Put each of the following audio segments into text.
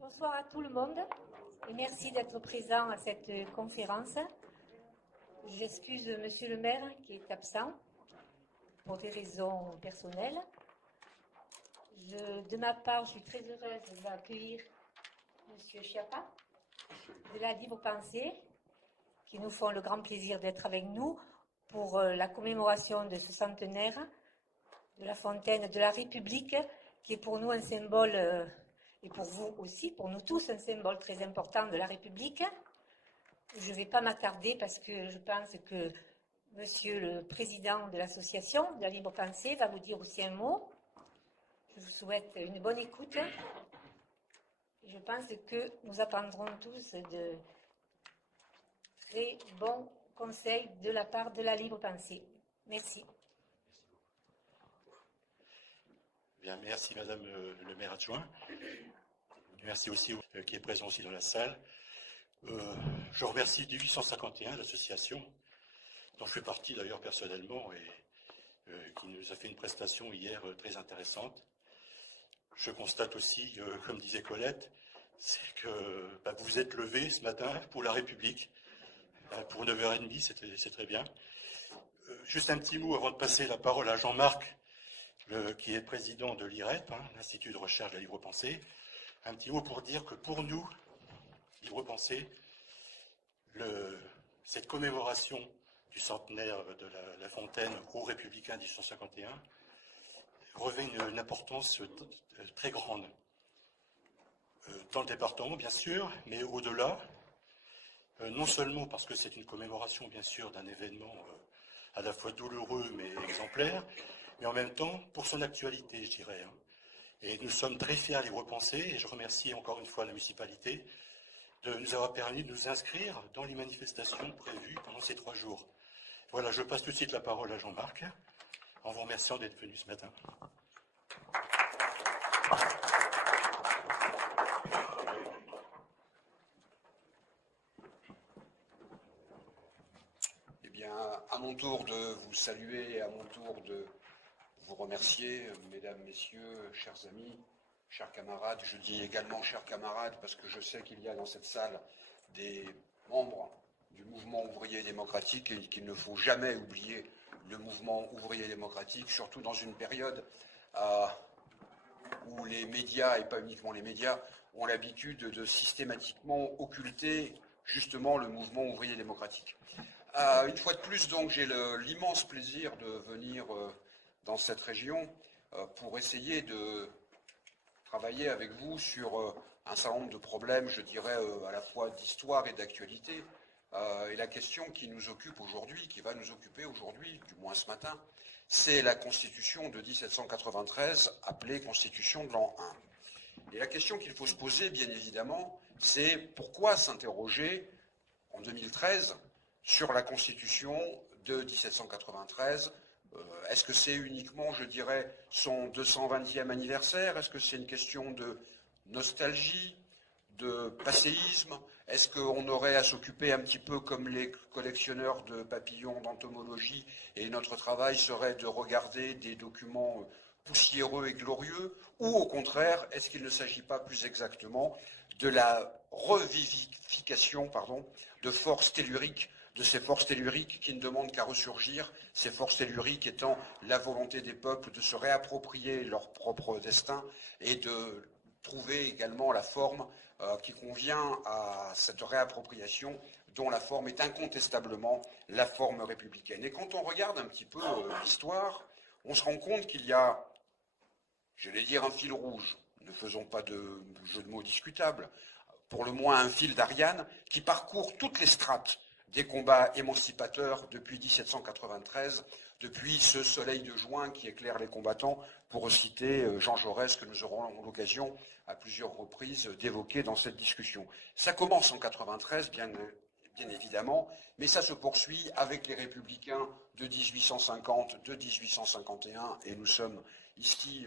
Bonsoir à tout le monde et merci d'être présent à cette conférence. J'excuse Monsieur le maire qui est absent pour des raisons personnelles. De ma part, je suis très heureuse d'accueillir Monsieur Schiappa de la Libre Pensée qui nous font le grand plaisir d'être avec nous pour la commémoration de ce centenaire de la fontaine de la République qui est pour nous un symbole et pour vous aussi, pour nous tous, un symbole très important de la République. Je ne vais pas m'attarder parce que je pense que Monsieur le Président de l'association de la Libre Pensée va vous dire aussi un mot. Je vous souhaite une bonne écoute. Je pense que nous apprendrons tous de très bons conseils de la part de la Libre Pensée. Merci. Bien, merci Madame le maire adjoint. Merci aussi qui est présent aussi dans la salle. Je remercie 1851, l'association, dont je fais partie d'ailleurs personnellement et qui nous a fait une prestation hier très intéressante. Je constate aussi, comme disait Colette, c'est que vous vous êtes levé ce matin pour la République, pour 9h30, c'est très bien. Juste un petit mot avant de passer la parole à Jean-Marc, qui est président de l'IREP, l'Institut de recherche de la libre pensée. Un petit mot pour dire que pour nous, Libre Pensée, cette commémoration du centenaire de la Fontaine aux Républicains 1851 revêt une importance très grande dans le département, bien sûr, mais au-delà, non seulement parce que c'est une commémoration, bien sûr, d'un événement à la fois douloureux mais exemplaire, mais en même temps pour son actualité, je dirais. Et nous sommes très fiers à Libre Pensée, et je remercie encore une fois la municipalité de nous avoir permis de nous inscrire dans les manifestations prévues pendant ces 3 jours. Voilà, je passe tout de suite la parole à Jean-Marc, en vous remerciant d'être venu ce matin. Eh bien, à mon tour de vous saluer, à mon tour de vous remercier, mesdames, messieurs, chers amis, chers camarades. Je dis également chers camarades parce que je sais qu'il y a dans cette salle des membres du mouvement ouvrier démocratique et qu'il ne faut jamais oublier le mouvement ouvrier démocratique, surtout dans une période où les médias, et pas uniquement les médias, ont l'habitude de systématiquement occulter justement le mouvement ouvrier démocratique. Une fois de plus, donc, j'ai l'immense plaisir de venir dans cette région pour essayer de travailler avec vous sur un certain nombre de problèmes, je dirais, à la fois d'histoire et d'actualité. Et la question qui nous occupe aujourd'hui, qui va nous occuper aujourd'hui, du moins ce matin, c'est la Constitution de 1793, appelée Constitution de l'an 1. Et la question qu'il faut se poser, bien évidemment, c'est pourquoi s'interroger en 2013 sur la Constitution de 1793. Est-ce que c'est uniquement, je dirais, son 220e anniversaire? Est-ce que c'est une question de nostalgie, de passéisme? Est-ce qu'on aurait à s'occuper un petit peu comme les collectionneurs de papillons d'entomologie et notre travail serait de regarder des documents poussiéreux et glorieux? Ou au contraire, est-ce qu'il ne s'agit pas plus exactement de la revivification de forces telluriques, de ces forces telluriques qui ne demandent qu'à ressurgir, ces forces telluriques étant la volonté des peuples de se réapproprier leur propre destin et de trouver également la forme qui convient à cette réappropriation, dont la forme est incontestablement la forme républicaine. Et quand on regarde un petit peu l'histoire, on se rend compte qu'il y a, j'allais dire, un fil rouge, ne faisons pas de jeu de mots discutable, pour le moins un fil d'Ariane, qui parcourt toutes les strates des combats émancipateurs depuis 1793, depuis ce soleil de juin qui éclaire les combattants, pour citer Jean Jaurès, que nous aurons l'occasion à plusieurs reprises d'évoquer dans cette discussion. Ça commence en 93, bien évidemment, mais ça se poursuit avec les Républicains de 1850, de 1851, et nous sommes ici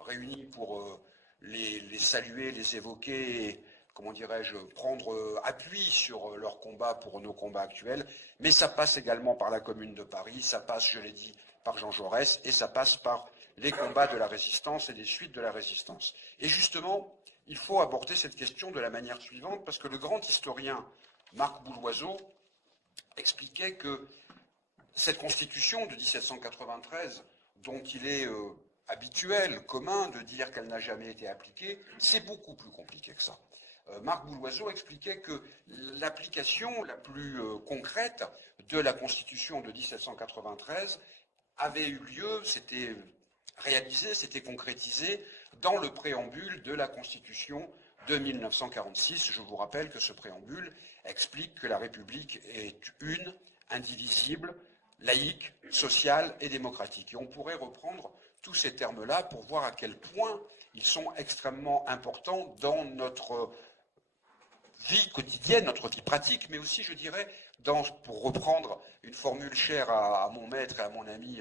réunis pour les saluer, les évoquer, et, comment dirais-je, prendre appui sur leur combat pour nos combats actuels, mais ça passe également par la Commune de Paris, ça passe, je l'ai dit, par Jean Jaurès, et ça passe par les combats de la résistance et des suites de la résistance. Et justement, il faut aborder cette question de la manière suivante, parce que le grand historien Marc Bouloiseau expliquait que cette constitution de 1793, dont il est habituel, commun, de dire qu'elle n'a jamais été appliquée, c'est beaucoup plus compliqué que ça. Marc Bouloiseau expliquait que l'application la plus concrète de la constitution de 1793 avait eu lieu, s'était réalisé, s'était concrétisé dans le préambule de la constitution de 1946. Je vous rappelle que ce préambule explique que la République est une, indivisible, laïque, sociale et démocratique. Et on pourrait reprendre tous ces termes-là pour voir à quel point ils sont extrêmement importants dans notre vie quotidienne, notre vie pratique, mais aussi, je dirais, pour reprendre une formule chère à mon maître et à mon ami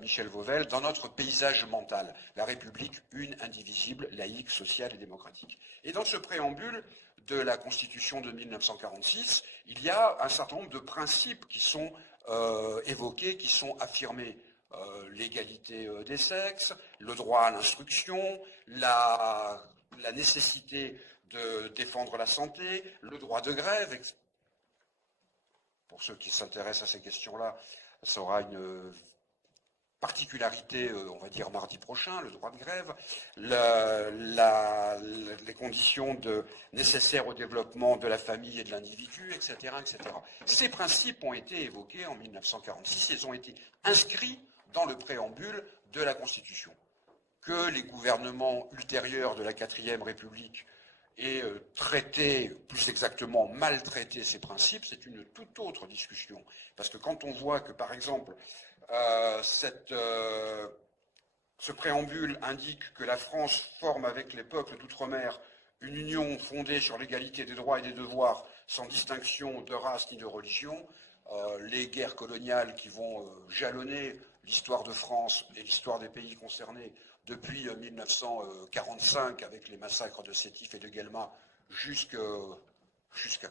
Michel Vauvel, dans notre paysage mental. La République, une, indivisible, laïque, sociale et démocratique. Et dans ce préambule de la Constitution de 1946, il y a un certain nombre de principes qui sont évoqués, qui sont affirmés. L'égalité des sexes, le droit à l'instruction, la nécessité de défendre la santé, le droit de grève. Pour ceux qui s'intéressent à ces questions-là, ça aura une particularité, on va dire, mardi prochain, le droit de grève, les conditions nécessaires au développement de la famille et de l'individu, etc., etc. Ces principes ont été évoqués en 1946, ils ont été inscrits dans le préambule de la Constitution. Que les gouvernements ultérieurs de la 4e République aient traité, plus exactement maltraité ces principes, c'est une toute autre discussion. Parce que quand on voit que, par exemple, ce préambule indique que la France forme avec les peuples d'outre-mer une union fondée sur l'égalité des droits et des devoirs sans distinction de race ni de religion, les guerres coloniales qui vont jalonner l'histoire de France et l'histoire des pays concernés depuis 1945 avec les massacres de Sétif et de Guelma jusqu'à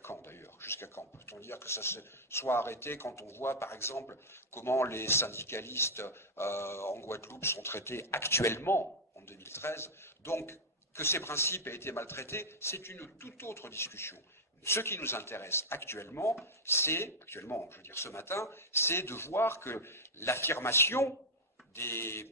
quand d'ailleurs? Jusqu'à quand peut-on dire que ça se soit arrêté quand on voit par exemple comment les syndicalistes en Guadeloupe sont traités actuellement en 2013? Donc que ces principes aient été maltraités, c'est une toute autre discussion. Ce qui nous intéresse actuellement, je veux dire ce matin, c'est de voir que l'affirmation des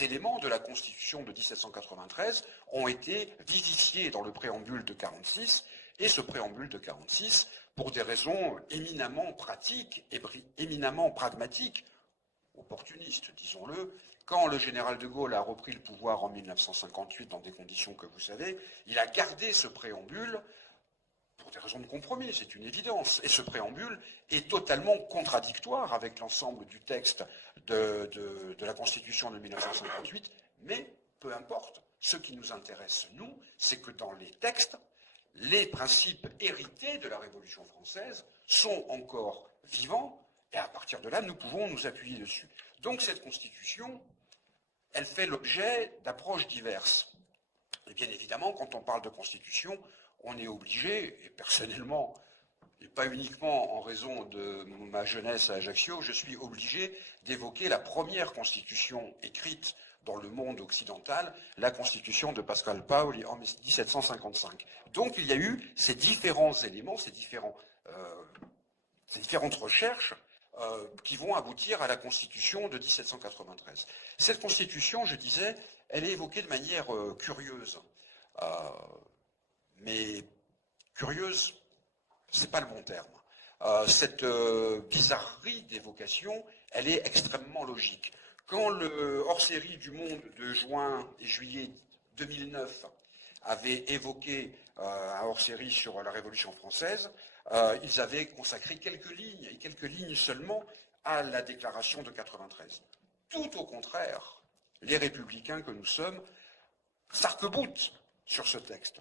éléments de la Constitution de 1793 ont été vivifiés dans le préambule de 46, et ce préambule de 46, pour des raisons éminemment pratiques et éminemment pragmatiques, opportunistes, disons-le, quand le général de Gaulle a repris le pouvoir en 1958 dans des conditions que vous savez, il a gardé ce préambule pour des raisons de compromis, c'est une évidence. Et ce préambule est totalement contradictoire avec l'ensemble du texte de la Constitution de 1958, mais peu importe. Ce qui nous intéresse, nous, c'est que dans les textes, les principes hérités de la Révolution française sont encore vivants, et à partir de là, nous pouvons nous appuyer dessus. Donc cette Constitution, elle fait l'objet d'approches diverses. Et bien évidemment, quand on parle de Constitution, on est obligé, et personnellement, et pas uniquement en raison de ma jeunesse à Ajaccio, je suis obligé d'évoquer la première Constitution écrite dans le monde occidental, la Constitution de Pascal Paoli en 1755. Donc il y a eu ces différents éléments, ces différentes recherches qui vont aboutir à la Constitution de 1793. Cette Constitution, je disais, elle est évoquée de manière curieuse. Mais curieuse, c'est pas le bon terme. Cette bizarrerie d'évocation, elle est extrêmement logique. Quand le hors-série du Monde de juin et juillet 2009 avait évoqué un hors-série sur la Révolution française, ils avaient consacré quelques lignes, et quelques lignes seulement, à la déclaration de 93. Tout au contraire, les républicains que nous sommes s'arc-boutent sur ce texte.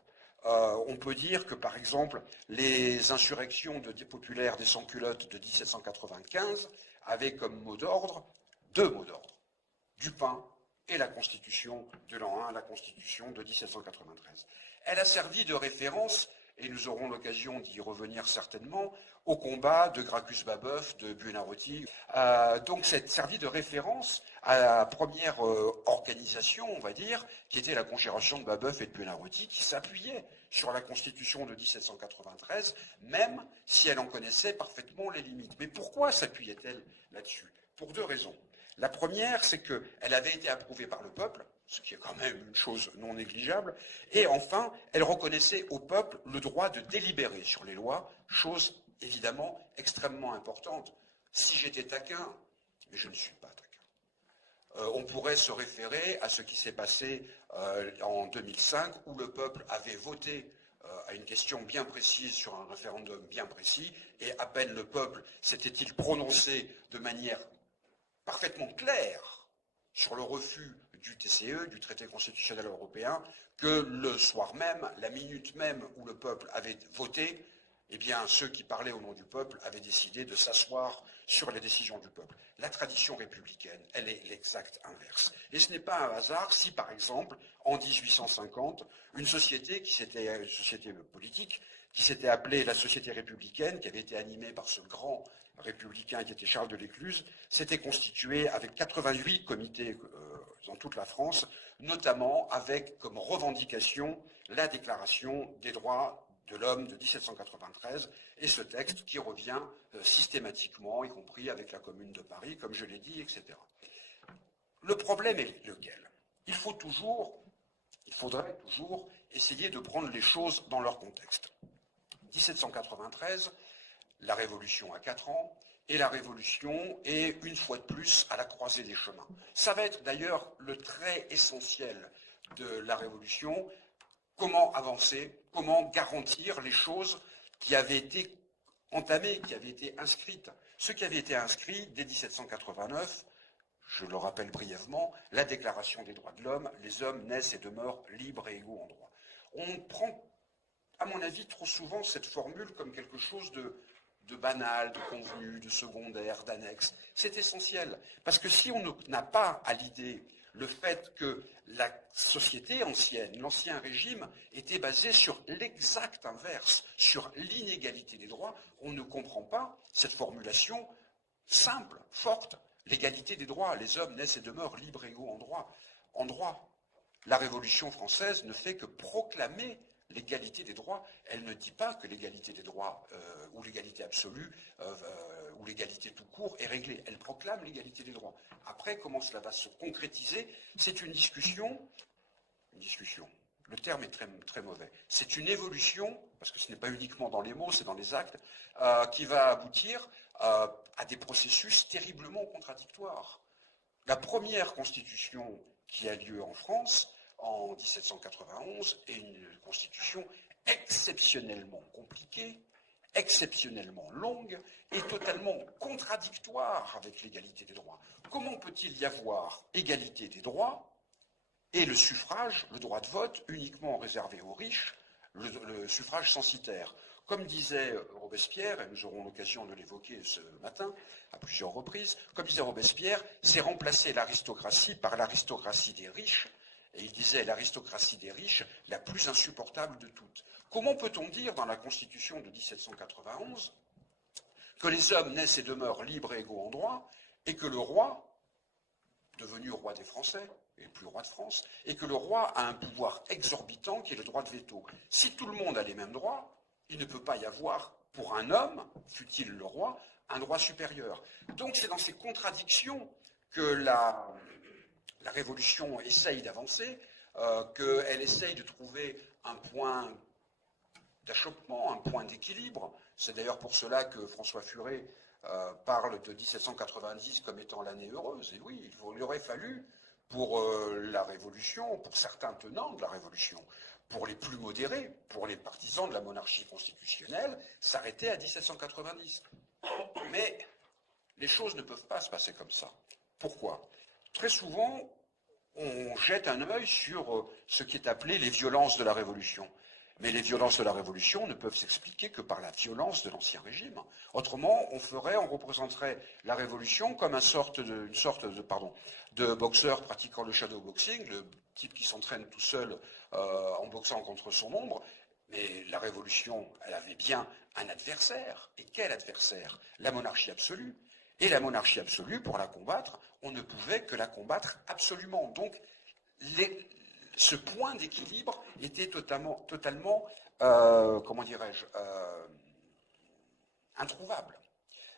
On peut dire que, par exemple, les insurrections populaires des sans-culottes de 1795 avaient comme mot d'ordre, deux mots d'ordre, du pain et la Constitution de l'an 1, la Constitution de 1793. Elle a servi de référence, et nous aurons l'occasion d'y revenir certainement, au combat de Gracchus Babeuf, de Buonarroti. Donc, ça a servi de référence à la première organisation, on va dire, qui était la conjuration de Babeuf et de Buonarroti, qui s'appuyait sur la Constitution de 1793, même si elle en connaissait parfaitement les limites. Mais pourquoi s'appuyait-elle là-dessus? Pour deux raisons. La première, c'est qu'elle avait été approuvée par le peuple, ce qui est quand même une chose non négligeable, et enfin, elle reconnaissait au peuple le droit de délibérer sur les lois, chose évidemment extrêmement importante. Si j'étais taquin, mais je ne suis pas taquin, on pourrait se référer à ce qui s'est passé en 2005, où le peuple avait voté à une question bien précise sur un référendum bien précis, et à peine le peuple s'était-il prononcé de manière parfaitement claire sur le refus du TCE, du traité constitutionnel européen, que le soir même, la minute même où le peuple avait voté, eh bien, ceux qui parlaient au nom du peuple avaient décidé de s'asseoir sur les décisions du peuple. La tradition républicaine, elle est l'exact inverse. Et ce n'est pas un hasard si, par exemple, en 1850, une société politique, qui s'était appelée la Société républicaine, qui avait été animée par ce grand républicain qui était Charles de l'Écluse, s'était constituée avec 88 comités dans toute la France, notamment avec comme revendication la Déclaration des droits de l'homme de 1793 et ce texte qui revient systématiquement, y compris avec la Commune de Paris, comme je l'ai dit, etc. Le problème est lequel? Il faudrait toujours essayer de prendre les choses dans leur contexte. 1793, la Révolution a 4 ans, et la Révolution est, une fois de plus, à la croisée des chemins. Ça va être d'ailleurs le trait essentiel de la Révolution. Comment avancer, comment garantir les choses qui avaient été entamées, qui avaient été inscrites. Ce qui avait été inscrit dès 1789, je le rappelle brièvement, la Déclaration des droits de l'homme, les hommes naissent et demeurent libres et égaux en droit. On prend, à mon avis, trop souvent cette formule comme quelque chose de banal, de convenu, de secondaire, d'annexe. C'est essentiel, parce que si on n'a pas à l'idée le fait que la société ancienne, l'ancien régime, était basé sur l'exact inverse, sur l'inégalité des droits, on ne comprend pas cette formulation simple, forte, l'égalité des droits. Les hommes naissent et demeurent libres et égaux en droit. En droit, la Révolution française ne fait que proclamer l'égalité des droits. Elle ne dit pas que l'égalité des droits, ou l'égalité absolue, ou l'égalité tout court est réglée. Elle proclame l'égalité des droits. Après, comment cela va se concrétiser? C'est une discussion. Le terme est très, très mauvais. C'est une évolution, parce que ce n'est pas uniquement dans les mots, c'est dans les actes, qui va aboutir à des processus terriblement contradictoires. La première constitution qui a lieu en France, en 1791, est une constitution exceptionnellement compliquée, exceptionnellement longue et totalement contradictoire avec l'égalité des droits. Comment peut-il y avoir égalité des droits et le suffrage, le droit de vote, uniquement réservé aux riches, le suffrage censitaire? Comme disait Robespierre, et nous aurons l'occasion de l'évoquer ce matin à plusieurs reprises, comme disait Robespierre, c'est remplacer l'aristocratie par l'aristocratie des riches, et il disait l'aristocratie des riches, la plus insupportable de toutes. Comment peut-on dire dans la Constitution de 1791 que les hommes naissent et demeurent libres et égaux en droit, et que le roi, devenu roi des Français, et plus roi de France, et que le roi a un pouvoir exorbitant qui est le droit de veto? Si tout le monde a les mêmes droits, il ne peut pas y avoir, pour un homme, fût-il le roi, un droit supérieur. Donc c'est dans ces contradictions que la Révolution essaye d'avancer, qu'elle essaye de trouver un point d'achoppement, un point d'équilibre. C'est d'ailleurs pour cela que François Furet parle de 1790 comme étant l'année heureuse. Et oui, il aurait fallu, pour la Révolution, pour certains tenants de la Révolution, pour les plus modérés, pour les partisans de la monarchie constitutionnelle, s'arrêter à 1790. Mais les choses ne peuvent pas se passer comme ça. Pourquoi? Très souvent, on jette un œil sur ce qui est appelé les violences de la Révolution. Mais les violences de la Révolution ne peuvent s'expliquer que par la violence de l'Ancien Régime. Autrement, on représenterait la Révolution comme une sorte de boxeur pratiquant le shadowboxing, le type qui s'entraîne tout seul en boxant contre son ombre. Mais la Révolution, elle avait bien un adversaire. Et quel adversaire? La monarchie absolue. Et la monarchie absolue, pour la combattre, on ne pouvait que la combattre absolument. Donc, ce point d'équilibre était totalement comment dirais-je, introuvable.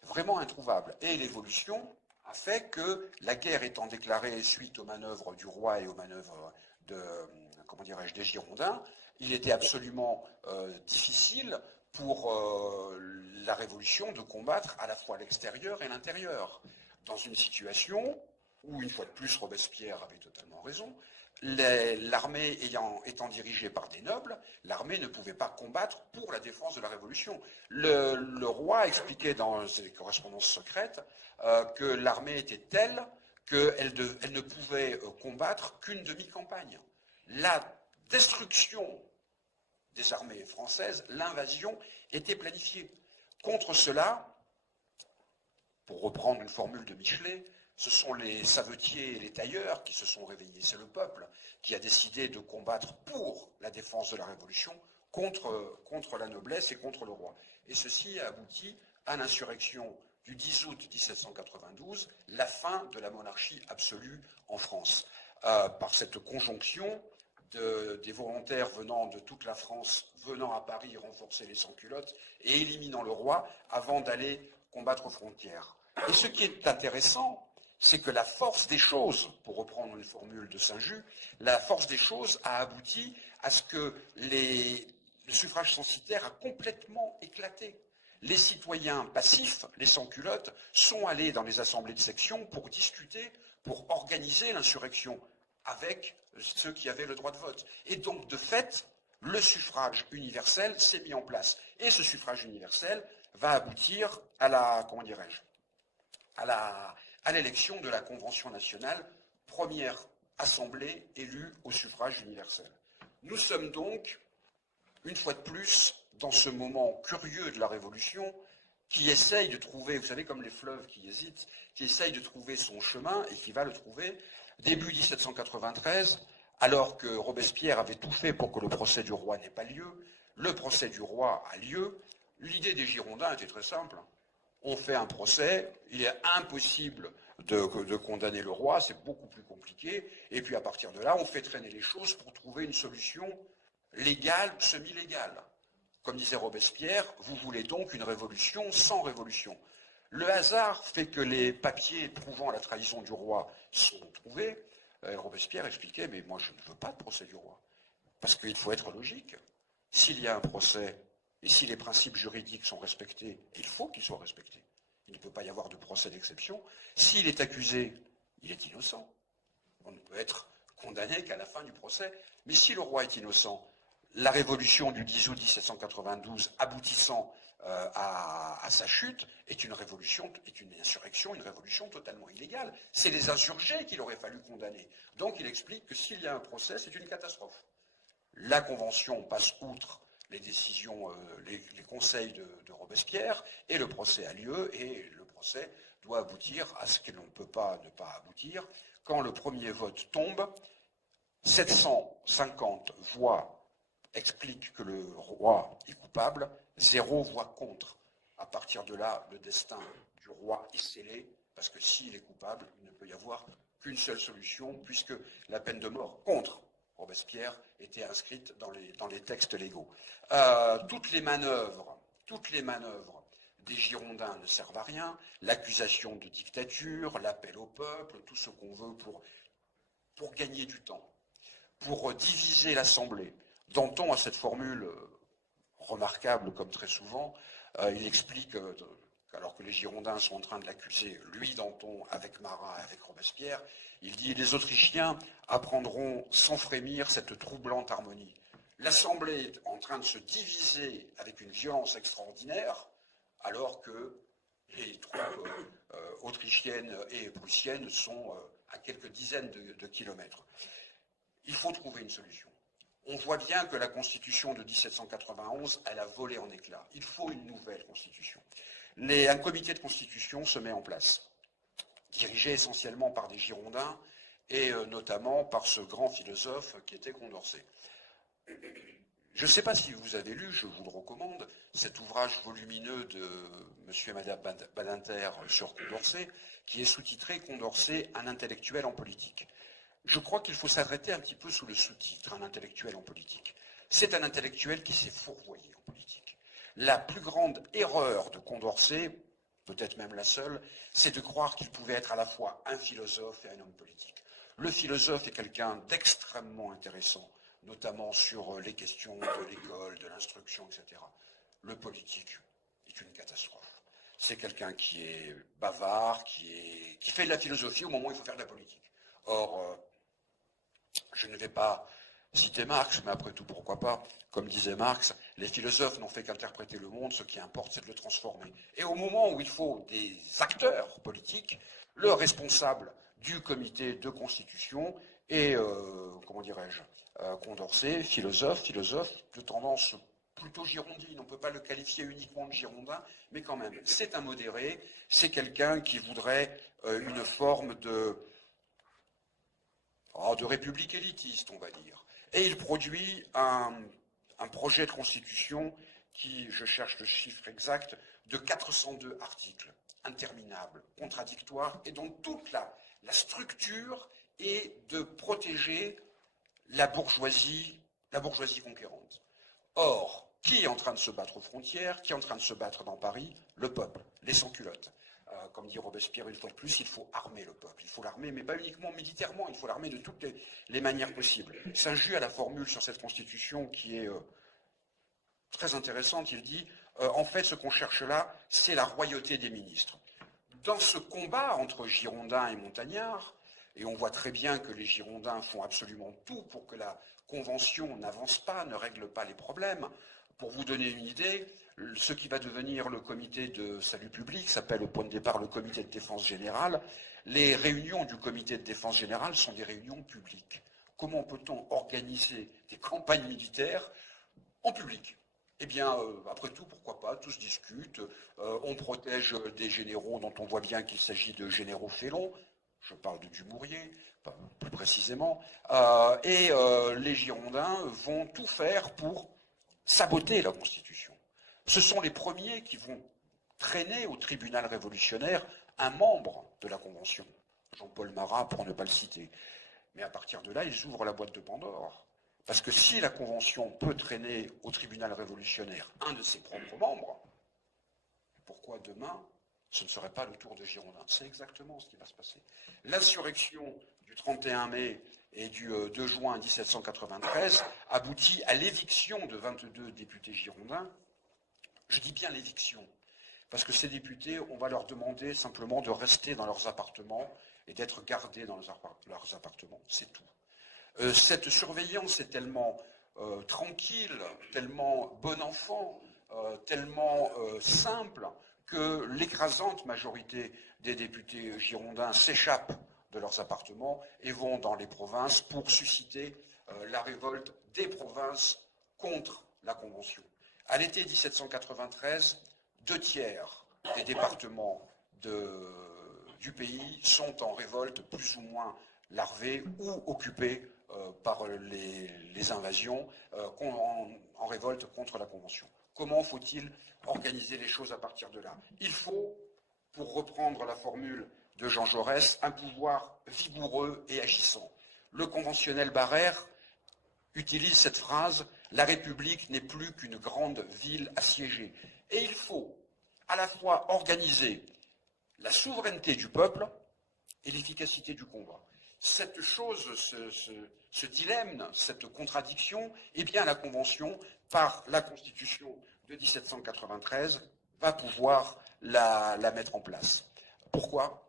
Vraiment introuvable. Et l'évolution a fait que la guerre étant déclarée suite aux manœuvres du roi et aux manœuvres comment dirais-je, des Girondins, il était absolument difficile pour la Révolution de combattre à la fois l'extérieur et l'intérieur. Dans une situation où, une fois de plus, Robespierre avait totalement raison, l'armée étant dirigée par des nobles, l'armée ne pouvait pas combattre pour la défense de la Révolution. Le roi expliquait dans ses correspondances secrètes que l'armée était telle qu'elle ne pouvait combattre qu'une demi-campagne. La destruction des armées françaises, l'invasion, était planifiée. Contre cela, pour reprendre une formule de Michelet, ce sont les savetiers et les tailleurs qui se sont réveillés. C'est le peuple qui a décidé de combattre pour la défense de la Révolution contre la noblesse et contre le roi. Et ceci a abouti à l'insurrection du 10 août 1792, la fin de la monarchie absolue en France. Par cette conjonction des volontaires venant de toute la France, venant à Paris renforcer les sans-culottes et éliminant le roi avant d'aller combattre aux frontières. Et ce qui est intéressant, c'est que la force des choses, pour reprendre une formule de Saint-Just, la force des choses a abouti à ce que le suffrage censitaire a complètement éclaté. Les citoyens passifs, les sans-culottes, sont allés dans les assemblées de section pour discuter, pour organiser l'insurrection avec ceux qui avaient le droit de vote. Et donc, de fait, le suffrage universel s'est mis en place. Et ce suffrage universel va aboutir à la, comment dirais-je, à l'élection de la Convention nationale, première assemblée élue au suffrage universel. Nous sommes donc, une fois de plus, dans ce moment curieux de la Révolution, qui essaye de trouver, vous savez, comme les fleuves qui hésitent, qui essaye de trouver son chemin et qui va le trouver. Début 1793, alors que Robespierre avait tout fait pour que le procès du roi n'ait pas lieu, le procès du roi a lieu. L'idée des Girondins était très simple. On fait un procès, il est impossible de condamner le roi, c'est beaucoup plus compliqué, et puis à partir de là, on fait traîner les choses pour trouver une solution légale ou semi-légale. Comme disait Robespierre, vous voulez donc une révolution sans révolution. Le hasard fait que les papiers prouvant la trahison du roi sont trouvés. Robespierre expliquait, mais moi je ne veux pas de procès du roi, parce qu'il faut être logique. S'il y a un procès, et si les principes juridiques sont respectés, il faut qu'ils soient respectés. Il ne peut pas y avoir de procès d'exception. S'il est accusé, il est innocent. On ne peut être condamné qu'à la fin du procès. Mais si le roi est innocent, la révolution du 10 août 1792 aboutissant à sa chute est une révolution, est une insurrection, une révolution totalement illégale. C'est les insurgés qu'il aurait fallu condamner. Donc il explique que s'il y a un procès, c'est une catastrophe. La Convention passe outre les décisions, les conseils de Robespierre, et le procès a lieu, et le procès doit aboutir à ce que l'on ne peut pas ne pas aboutir. Quand le premier vote tombe, 750 voix expliquent que le roi est coupable, 0 voix contre. À partir de là, le destin du roi est scellé, parce que s'il est coupable, il ne peut y avoir qu'une seule solution, puisque la peine de mort contre Robespierre était inscrite dans les textes légaux. Toutes les manœuvres des Girondins ne servent à rien. L'accusation de dictature, l'appel au peuple, tout ce qu'on veut pour gagner du temps, pour diviser l'Assemblée. Danton a cette formule remarquable, comme très souvent. Il explique, alors que les Girondins sont en train de l'accuser, lui, Danton, avec Marat et avec Robespierre, il dit « Les Autrichiens apprendront sans frémir cette troublante harmonie. L'Assemblée est en train de se diviser avec une violence extraordinaire, alors que les troupes autrichiennes et prussiennes sont à quelques dizaines de kilomètres. Il faut trouver une solution. On voit bien que la Constitution de 1791, elle a volé en éclats. Il faut une nouvelle Constitution. Un comité de Constitution se met en place, dirigé essentiellement par des Girondins et notamment par ce grand philosophe qui était Condorcet. Je ne sais pas si vous avez lu, je vous le recommande, cet ouvrage volumineux de monsieur et madame Badinter sur Condorcet, qui est sous-titré « Condorcet, un intellectuel en politique ». Je crois qu'il faut s'arrêter un petit peu sous le sous-titre « un intellectuel en politique ». C'est un intellectuel qui s'est fourvoyé en politique. La plus grande erreur de Condorcet, peut-être même la seule, c'est de croire qu'il pouvait être à la fois un philosophe et un homme politique. Le philosophe est quelqu'un d'extrêmement intéressant, notamment sur les questions de l'école, de l'instruction, etc. Le politique est une catastrophe. C'est quelqu'un qui est bavard, qui fait de la philosophie au moment où il faut faire de la politique. Or, je ne vais pas citer Marx, mais après tout, pourquoi pas? Comme disait Marx, les philosophes n'ont fait qu'interpréter le monde, ce qui importe, c'est de le transformer. Et au moment où il faut des acteurs politiques, le responsable du comité de constitution est, comment dirais-je, Condorcet, philosophe de tendance plutôt girondine. On ne peut pas le qualifier uniquement de girondin, mais quand même, c'est un modéré, c'est quelqu'un qui voudrait une forme de république élitiste, on va dire. Et il produit un projet de constitution qui, je cherche le chiffre exact, de 402 articles, interminables, contradictoires, et dont toute la structure est de protéger la bourgeoisie conquérante. Or, qui est en train de se battre aux frontières? Qui est en train de se battre dans Paris? Le peuple, les sans-culottes. Comme dit Robespierre une fois de plus, il faut armer le peuple. Il faut l'armer, mais pas uniquement militairement, il faut l'armer de toutes les manières possibles. Saint-Just a la formule sur cette constitution qui est très intéressante. Il dit, en fait, ce qu'on cherche là, c'est la royauté des ministres. Dans ce combat entre Girondins et Montagnards, et on voit très bien que les Girondins font absolument tout pour que la Convention n'avance pas, ne règle pas les problèmes. Pour vous donner une idée, ce qui va devenir le comité de salut public s'appelle au point de départ le comité de défense générale. Les réunions du comité de défense générale sont des réunions publiques. Comment peut-on organiser des campagnes militaires en public? Eh bien, après tout, pourquoi pas, tout se discute. On protège des généraux dont on voit bien qu'il s'agit de généraux félons. Je parle de Dumouriez, plus précisément. Et les Girondins vont tout faire pour saboter la Constitution. Ce sont les premiers qui vont traîner au tribunal révolutionnaire un membre de la Convention, Jean-Paul Marat pour ne pas le citer. Mais à partir de là, ils ouvrent la boîte de Pandore. Parce que si la Convention peut traîner au tribunal révolutionnaire un de ses propres membres, pourquoi demain ce ne serait pas le tour de Girondins? C'est exactement ce qui va se passer. L'insurrection du 31 mai et du 2 juin 1793 aboutit à l'éviction de 22 députés girondins. Je dis bien l'éviction, parce que ces députés, on va leur demander simplement de rester dans leurs appartements et d'être gardés dans leurs appartements, c'est tout. Cette surveillance est tellement tranquille, tellement bon enfant, tellement simple, que l'écrasante majorité des députés girondins s'échappent de leurs appartements et vont dans les provinces pour susciter la révolte des provinces contre la Convention. À l'été 1793, 2/3 des départements du pays sont en révolte plus ou moins larvée ou occupée par les invasions en révolte contre la Convention. Comment faut-il organiser les choses à partir de là? Il faut, pour reprendre la formule de Jean Jaurès, un pouvoir vigoureux et agissant. Le conventionnel Barère utilise cette phrase « La République n'est plus qu'une grande ville assiégée ». Et il faut à la fois organiser la souveraineté du peuple et l'efficacité du combat. Cette chose, ce dilemme, cette contradiction, eh bien la Convention, par la Constitution de 1793, va pouvoir la mettre en place. Pourquoi?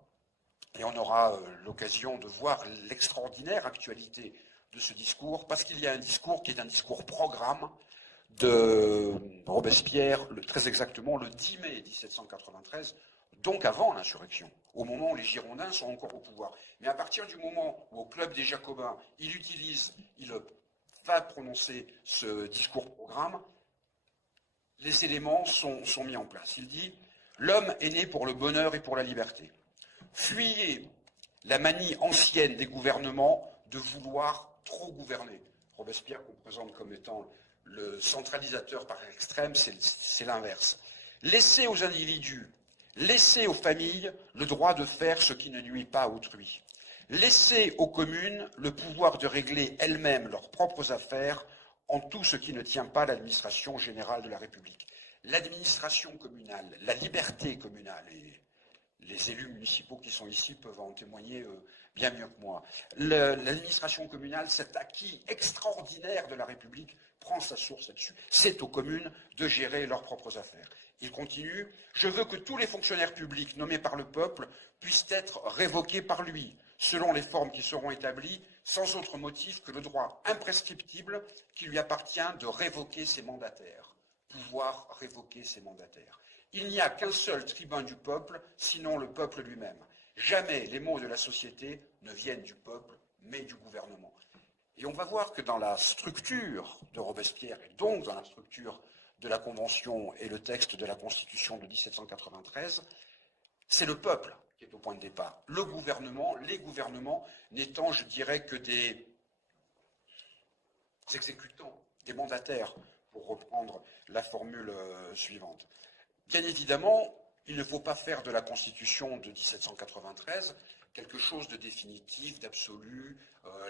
Et on aura l'occasion de voir l'extraordinaire actualité de ce discours, parce qu'il y a un discours qui est un discours programme de Robespierre, très exactement le 10 mai 1793, donc avant l'insurrection, au moment où les Girondins sont encore au pouvoir. Mais à partir du moment où, au Club des Jacobins, il va prononcer ce discours-programme, les éléments sont mis en place. Il dit « L'homme est né pour le bonheur et pour la liberté. Fuyez la manie ancienne des gouvernements de vouloir trop gouverner. » Robespierre qu'on présente comme étant le centralisateur par extrême, c'est l'inverse. Laisser aux individus, laisser aux familles le droit de faire ce qui ne nuit pas à autrui. Laisser aux communes le pouvoir de régler elles-mêmes leurs propres affaires en tout ce qui ne tient pas à l'administration générale de la République. L'administration communale, la liberté communale, et les élus municipaux qui sont ici peuvent en témoigner bien mieux que moi. L'administration communale, cet acquis extraordinaire de la République, prend sa source là-dessus. C'est aux communes de gérer leurs propres affaires. Il continue, « Je veux que tous les fonctionnaires publics nommés par le peuple puissent être révoqués par lui, selon les formes qui seront établies, sans autre motif que le droit imprescriptible qui lui appartient de révoquer ses mandataires. » Pouvoir révoquer ses mandataires. Il n'y a qu'un seul tribun du peuple, sinon le peuple lui-même. Jamais les maux de la société ne viennent du peuple, mais du gouvernement. Et on va voir que dans la structure de Robespierre, et donc dans la structure de la Convention et le texte de la Constitution de 1793, c'est le peuple qui est au point de départ. Le gouvernement, les gouvernements n'étant, je dirais, que des exécutants, des mandataires, pour reprendre la formule suivante. Bien évidemment, il ne faut pas faire de la Constitution de 1793 quelque chose de définitif, d'absolu,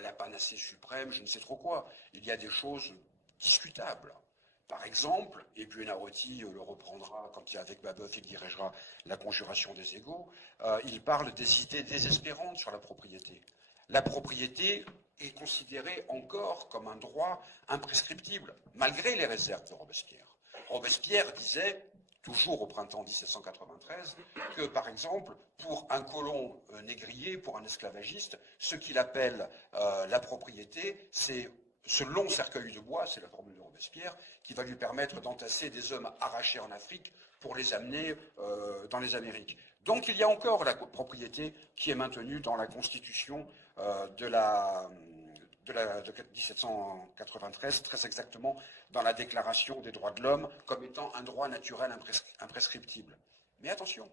la panacée suprême, je ne sais trop quoi. Il y a des choses discutables. Par exemple, et Buonarroti le reprendra quand avec Babeuf il dirigera la conjuration des égaux, il parle des idées désespérantes sur la propriété. La propriété est considérée encore comme un droit imprescriptible, malgré les réserves de Robespierre. Robespierre disait, toujours au printemps 1793, que, par exemple, pour un colon négrier, pour un esclavagiste, ce qu'il appelle la propriété, c'est ce long cercueil de bois, c'est la formule de Robespierre, qui va lui permettre d'entasser des hommes arrachés en Afrique pour les amener dans les Amériques. Donc il y a encore la propriété qui est maintenue dans la Constitution de 1793, très exactement dans la Déclaration des droits de l'homme, comme étant un droit naturel imprescriptible. Mais attention,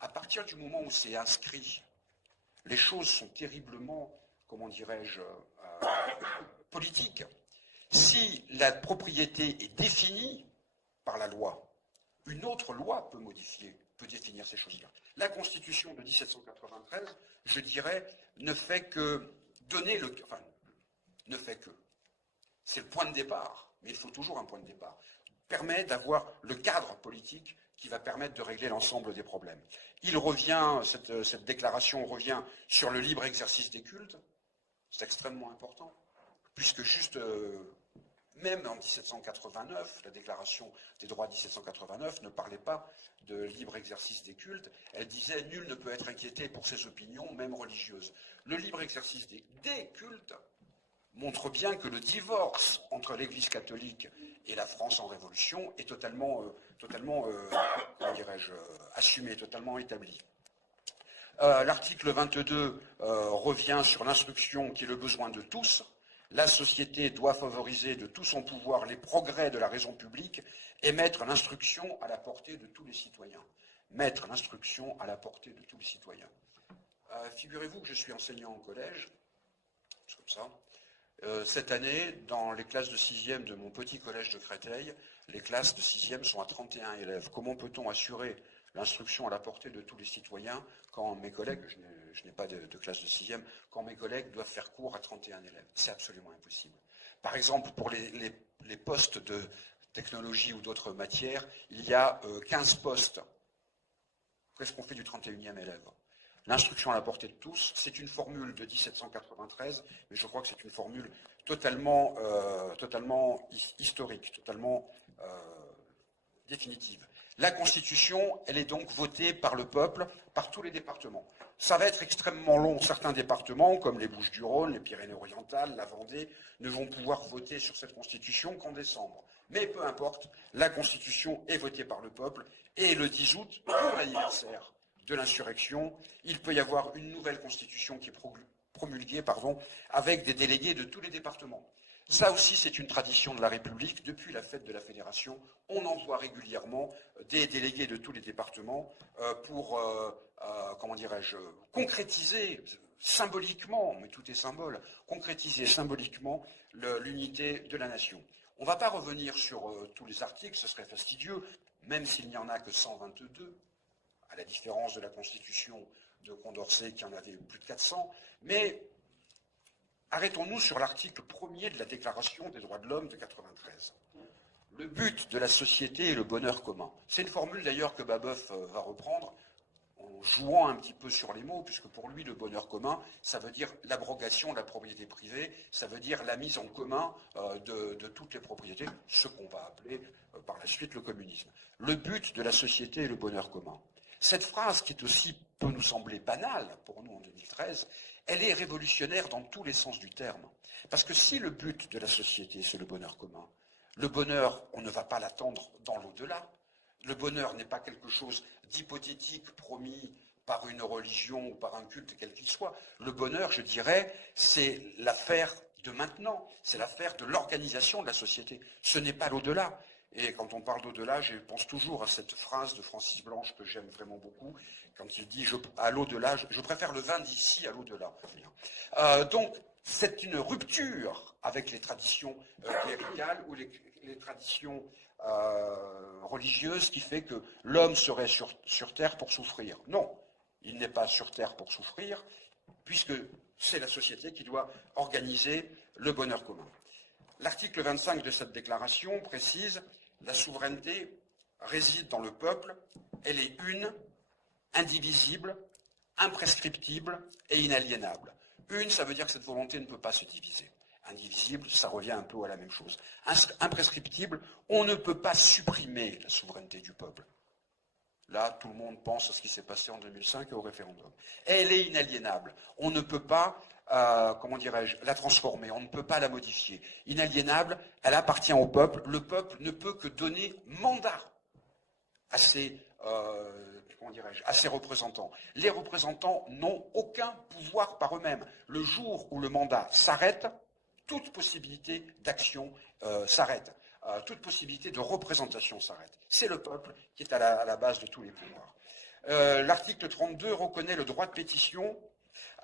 à partir du moment où c'est inscrit, les choses sont terriblement, comment dirais-je, politiques. Si la propriété est définie par la loi, une autre loi peut définir ces choses-là. La Constitution de 1793, je dirais, ne fait que donner ne fait que. C'est le point de départ, mais il faut toujours un point de départ. Permet d'avoir le cadre politique qui va permettre de régler l'ensemble des problèmes. Cette déclaration revient sur le libre exercice des cultes. C'est extrêmement important, puisque même en 1789, la Déclaration des droits de 1789 ne parlait pas de libre exercice des cultes. Elle disait « Nul ne peut être inquiété pour ses opinions, même religieuses ». Le libre exercice des cultes montre bien que le divorce entre l'Église catholique et la France en Révolution est totalement comment dirais-je, assumé, totalement établi. L'article 22 revient sur l'instruction qui est le besoin de tous. La société doit favoriser de tout son pouvoir les progrès de la raison publique et mettre l'instruction à la portée de tous les citoyens. Mettre l'instruction à la portée de tous les citoyens. Figurez-vous que je suis enseignant au collège, c'est comme ça. Cette année, dans les classes de 6e de mon petit collège de Créteil, les classes de 6e sont à 31 élèves. Comment peut-on assurer l'instruction à la portée de tous les citoyens quand mes collègues, je n'ai pas de classe de 6e, quand mes collègues doivent faire cours à 31 élèves? C'est absolument impossible. Par exemple, pour les postes de technologie ou d'autres matières, il y a 15 postes. Qu'est-ce qu'on fait du 31e élève? L'instruction à la portée de tous, c'est une formule de 1793, mais je crois que c'est une formule totalement historique, totalement définitive. La Constitution, elle est donc votée par le peuple, par tous les départements. Ça va être extrêmement long. Certains départements, comme les Bouches-du-Rhône, les Pyrénées-Orientales, la Vendée, ne vont pouvoir voter sur cette Constitution qu'en décembre. Mais peu importe, la Constitution est votée par le peuple, et le 10 août, pour l'anniversaire de l'insurrection, il peut y avoir une nouvelle Constitution qui est promulguée, avec des délégués de tous les départements. Ça aussi, c'est une tradition de la République. Depuis la fête de la Fédération, on envoie régulièrement des délégués de tous les départements pour, comment dirais-je, concrétiser symboliquement, mais tout est symbole, concrétiser symboliquement l'unité de la nation. On ne va pas revenir sur tous les articles, ce serait fastidieux, même s'il n'y en a que 122, à la différence de la Constitution de Condorcet qui en avait plus de 400, mais arrêtons-nous sur l'article 1er de la Déclaration des droits de l'homme de 93. Le but de la société est le bonheur commun. C'est une formule d'ailleurs que Babeuf va reprendre en jouant un petit peu sur les mots, puisque pour lui le bonheur commun, ça veut dire l'abrogation de la propriété privée, ça veut dire la mise en commun de toutes les propriétés, ce qu'on va appeler par la suite le communisme. Le but de la société est le bonheur commun. Cette phrase, qui est aussi peut nous sembler banale pour nous en 2013, elle est révolutionnaire dans tous les sens du terme. Parce que si le but de la société, c'est le bonheur commun, le bonheur, on ne va pas l'attendre dans l'au-delà. Le bonheur n'est pas quelque chose d'hypothétique promis par une religion ou par un culte quel qu'il soit. Le bonheur, je dirais, c'est l'affaire de maintenant, c'est l'affaire de l'organisation de la société. Ce n'est pas l'au-delà. Et quand on parle d'au-delà, je pense toujours à cette phrase de Francis Blanche que j'aime vraiment beaucoup, quand il dit à l'au-delà, je préfère le vin d'ici à l'au-delà. Donc, c'est une rupture avec les traditions cléricales ou les traditions religieuse qui fait que l'homme serait sur Terre pour souffrir. Non, il n'est pas sur Terre pour souffrir, puisque c'est la société qui doit organiser le bonheur commun. L'article 25 de cette déclaration précise « La souveraineté réside dans le peuple, elle est une, indivisible, imprescriptible et inaliénable. » Une, ça veut dire que cette volonté ne peut pas se diviser. Indivisible, ça revient un peu à la même chose. Imprescriptible, on ne peut pas supprimer la souveraineté du peuple. Là, tout le monde pense à ce qui s'est passé en 2005 et au référendum. Elle est inaliénable. On ne peut pas, comment dirais-je, la transformer, on ne peut pas la modifier. Inaliénable, elle appartient au peuple. Le peuple ne peut que donner mandat à ses, comment dirais-je, à ses représentants. Les représentants n'ont aucun pouvoir par eux-mêmes. Le jour où le mandat s'arrête, toute possibilité d'action s'arrête. Toute possibilité de représentation s'arrête. C'est le peuple qui est à la base de tous les pouvoirs. L'article 32 reconnaît le droit de pétition.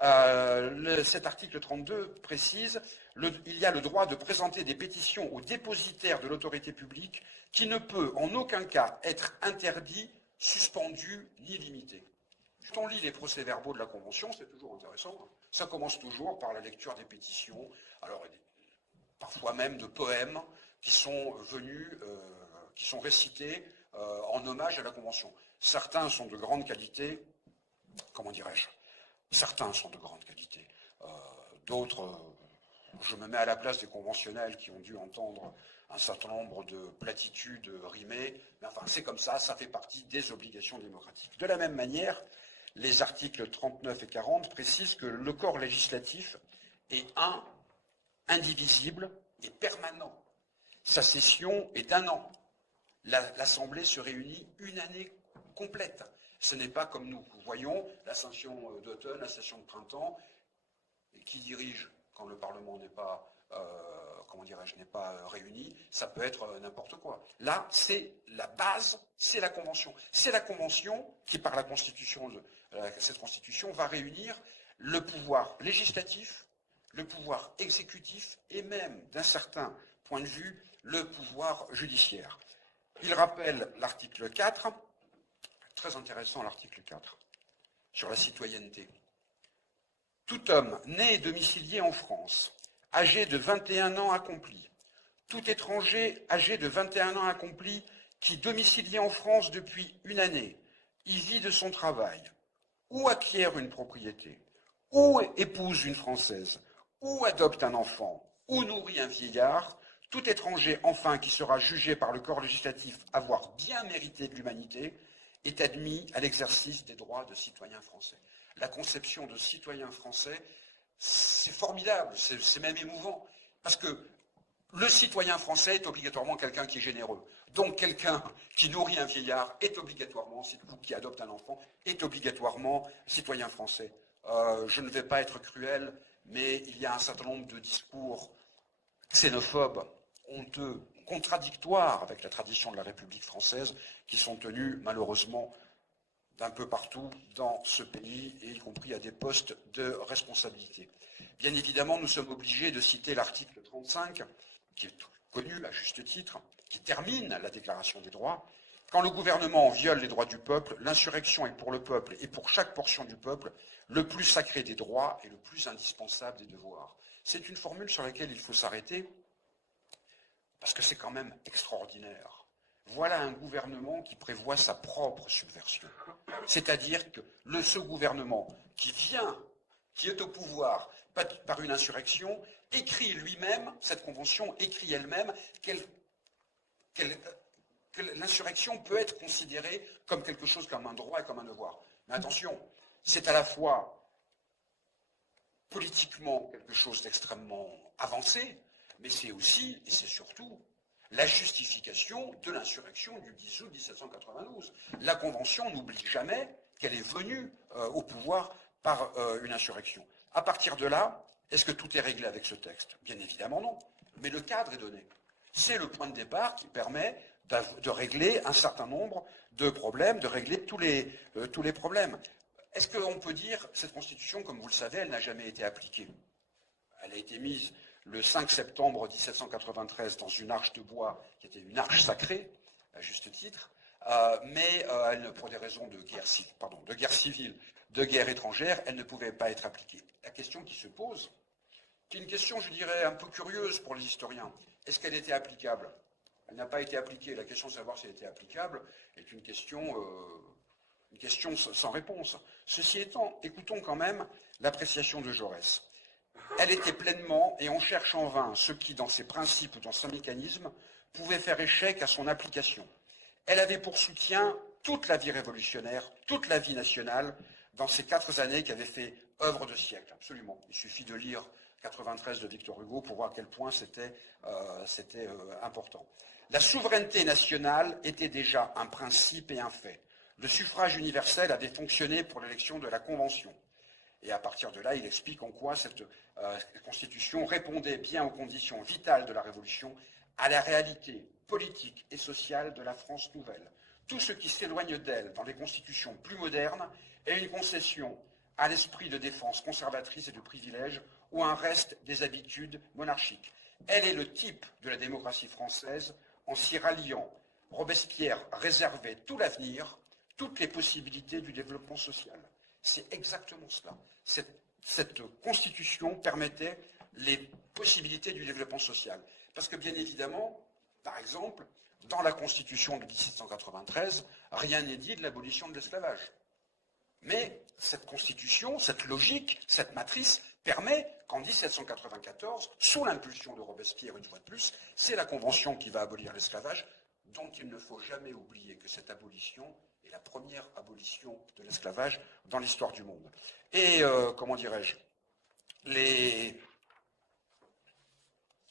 Cet article 32 précise il y a le droit de présenter des pétitions aux dépositaires de l'autorité publique qui ne peut en aucun cas être interdit, suspendu ni limité. Quand on lit les procès-verbaux de la Convention, c'est toujours intéressant. Ça commence toujours par la lecture des pétitions, alors parfois même de poèmes qui sont venus, qui sont récités en hommage à la Convention. Certains sont de grande qualité, comment dirais-je? Certains sont de grande qualité. D'autres, je me mets à la place des conventionnels qui ont dû entendre un certain nombre de platitudes rimées, mais enfin c'est comme ça fait partie des obligations démocratiques. De la même manière, les articles 39 et 40 précisent que le corps législatif est indivisible et permanent. Sa session est d'un an. L'Assemblée se réunit une année complète. Ce n'est pas comme nous voyons la session d'automne, la session de printemps, qui dirige quand le Parlement n'est pas, comment dirais-je, n'est pas réuni. Ça peut être n'importe quoi. Là, c'est la base, c'est la Convention. C'est la Convention qui, par la Constitution, cette Constitution, va réunir le pouvoir législatif, le pouvoir exécutif et même, d'un certain point de vue, le pouvoir judiciaire. Il rappelle l'article 4, très intéressant l'article 4, sur la citoyenneté. Tout homme né et domicilié en France, âgé de 21 ans accomplis, tout étranger âgé de 21 ans accomplis qui, domicilié en France depuis une année, y vit de son travail, ou acquiert une propriété, ou épouse une Française, ou adopte un enfant, ou nourrit un vieillard, tout étranger, enfin, qui sera jugé par le corps législatif avoir bien mérité de l'humanité, est admis à l'exercice des droits de citoyen français. La conception de citoyen français, c'est formidable, c'est même émouvant, parce que le citoyen français est obligatoirement quelqu'un qui est généreux. Donc quelqu'un qui nourrit un vieillard est obligatoirement, ou qui adopte un enfant, est obligatoirement citoyen français. Je ne vais pas être cruel, mais il y a un certain nombre de discours xénophobes, honteux, contradictoires avec la tradition de la République française, qui sont tenus malheureusement d'un peu partout dans ce pays, et y compris à des postes de responsabilité. Bien évidemment, nous sommes obligés de citer l'article 35, qui est connu à juste titre, qui termine la Déclaration des droits. Quand le gouvernement viole les droits du peuple, l'insurrection est pour le peuple et pour chaque portion du peuple le plus sacré des droits et le plus indispensable des devoirs. C'est une formule sur laquelle il faut s'arrêter, parce que c'est quand même extraordinaire. Voilà un gouvernement qui prévoit sa propre subversion. C'est-à-dire que ce gouvernement qui est au pouvoir par une insurrection, écrit lui-même, cette convention écrit elle-même que l'insurrection peut être considérée comme quelque chose, comme un droit et comme un devoir. Mais attention, c'est à la fois politiquement quelque chose d'extrêmement avancé, mais c'est aussi, et c'est surtout, la justification de l'insurrection du 10 août 1792. La Convention n'oublie jamais qu'elle est venue au pouvoir par une insurrection. À partir de là, est-ce que tout est réglé avec ce texte? Bien évidemment non, mais le cadre est donné. C'est le point de départ qui permet de régler un certain nombre de problèmes, de régler tous les problèmes. Est-ce qu'on peut dire que cette Constitution, comme vous le savez, elle n'a jamais été appliquée? Elle a été mise le 5 septembre 1793 dans une arche de bois qui était une arche sacrée, à juste titre, mais pour des raisons de guerre civile, de guerre étrangère, elle ne pouvait pas être appliquée. La question qui se pose, qui est une question, je dirais, un peu curieuse pour les historiens, est-ce qu'elle était applicable? Elle n'a pas été appliquée. La question de savoir si elle était applicable est une question sans réponse. Ceci étant, écoutons quand même l'appréciation de Jaurès. Elle était pleinement, et on cherche en vain, ce qui, dans ses principes ou dans son mécanisme, pouvait faire échec à son application. Elle avait pour soutien toute la vie révolutionnaire, toute la vie nationale, dans ces 4 années qui avaient fait œuvre de siècle, absolument. Il suffit de lire 93 de Victor Hugo pour voir à quel point c'était important. La souveraineté nationale était déjà un principe et un fait. Le suffrage universel avait fonctionné pour l'élection de la Convention. Et à partir de là, il explique en quoi cette Constitution répondait bien aux conditions vitales de la Révolution, à la réalité politique et sociale de la France nouvelle. Tout ce qui s'éloigne d'elle dans les constitutions plus modernes est une concession à l'esprit de défense conservatrice et de privilège ou un reste des habitudes monarchiques. Elle est le type de la démocratie française. En s'y ralliant, Robespierre réservait tout l'avenir, toutes les possibilités du développement social. C'est exactement cela. Cette Constitution permettait les possibilités du développement social. Parce que bien évidemment, par exemple, dans la Constitution de 1793, rien n'est dit de l'abolition de l'esclavage. Mais cette Constitution, cette logique, cette matrice permet qu'en 1794, sous l'impulsion de Robespierre une fois de plus, c'est la Convention qui va abolir l'esclavage, dont il ne faut jamais oublier que cette abolition est la première abolition de l'esclavage dans l'histoire du monde. Et, comment dirais-je,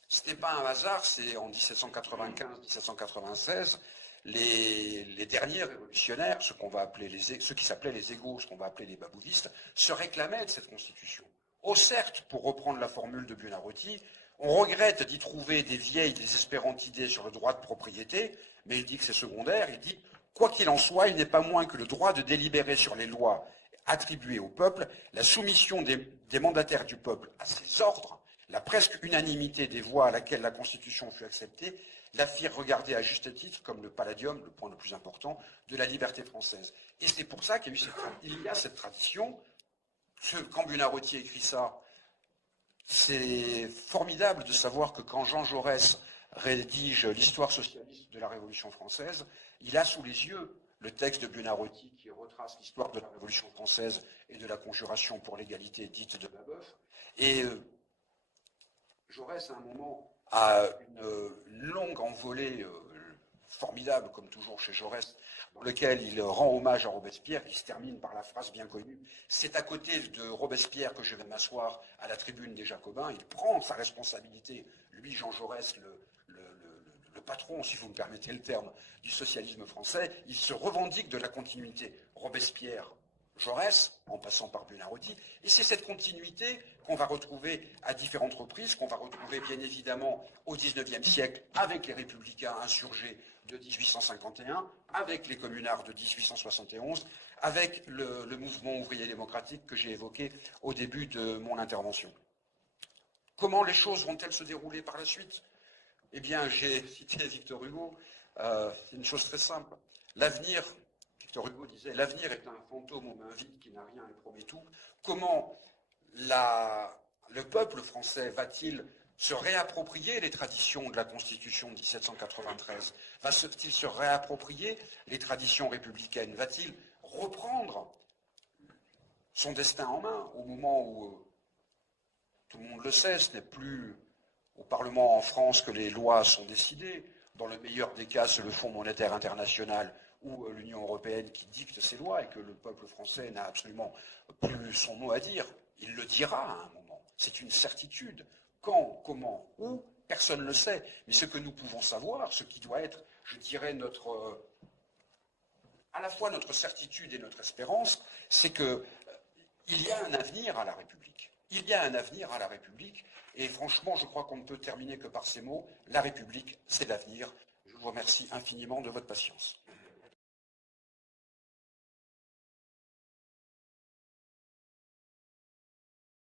ce n'est pas un hasard, c'est en 1795-1796, les derniers révolutionnaires, ceux qui s'appelaient les égaux, ce qu'on va appeler les babouvistes, se réclamaient de cette Constitution. Oh certes, pour reprendre la formule de Buonarroti, on regrette d'y trouver des vieilles, désespérantes idées sur le droit de propriété, mais il dit que c'est secondaire, il dit « Quoi qu'il en soit, il n'est pas moins que le droit de délibérer sur les lois attribuées au peuple, la soumission des mandataires du peuple à ses ordres, la presque unanimité des voix à laquelle la Constitution fut acceptée, la firent regarder à juste titre comme le palladium, le point le plus important, de la liberté française. » Et c'est pour ça qu'il y a cette tradition. Quand Buonarroti écrit ça, c'est formidable de savoir que quand Jean Jaurès rédige l'histoire socialiste de la Révolution française, il a sous les yeux le texte de Buonarroti qui retrace l'histoire de la Révolution française et de la conjuration pour l'égalité dite de Babeuf. Et Jaurès, à un moment, a une longue envolée formidable, comme toujours chez Jaurès, dans lequel il rend hommage à Robespierre, qui se termine par la phrase bien connue « C'est à côté de Robespierre que je vais m'asseoir à la tribune des Jacobins ». Il prend sa responsabilité, lui, Jean Jaurès, le patron, si vous me permettez le terme, du socialisme français. Il se revendique de la continuité Robespierre-Jaurès, en passant par Buonarroti. Et c'est cette continuité qu'on va retrouver à différentes reprises, qu'on va retrouver bien évidemment au XIXe siècle avec les républicains insurgés de 1851, avec les communards de 1871, avec le mouvement ouvrier démocratique que j'ai évoqué au début de mon intervention. Comment les choses vont-elles se dérouler par la suite? Eh bien, j'ai cité Victor Hugo, c'est une chose très simple. L'avenir, Victor Hugo disait, l'avenir est un fantôme aux mains vides qui n'a rien et promet tout. Comment le peuple français va-t-il se réapproprier les traditions de la Constitution de 1793? Va-t-il se réapproprier les traditions républicaines? Va-t-il reprendre son destin en main au moment où, tout le monde le sait, ce n'est plus au Parlement en France que les lois sont décidées. Dans le meilleur des cas, c'est le Fonds monétaire international ou l'Union européenne qui dicte ces lois et que le peuple français n'a absolument plus son mot à dire. Il le dira à un moment. C'est une certitude. Quand, comment, où, personne ne le sait. Mais ce que nous pouvons savoir, ce qui doit être, je dirais, à la fois notre certitude et notre espérance, c'est qu'il y a un avenir à la République. Il y a un avenir à la République. Et franchement, je crois qu'on ne peut terminer que par ces mots. La République, c'est l'avenir. Je vous remercie infiniment de votre patience.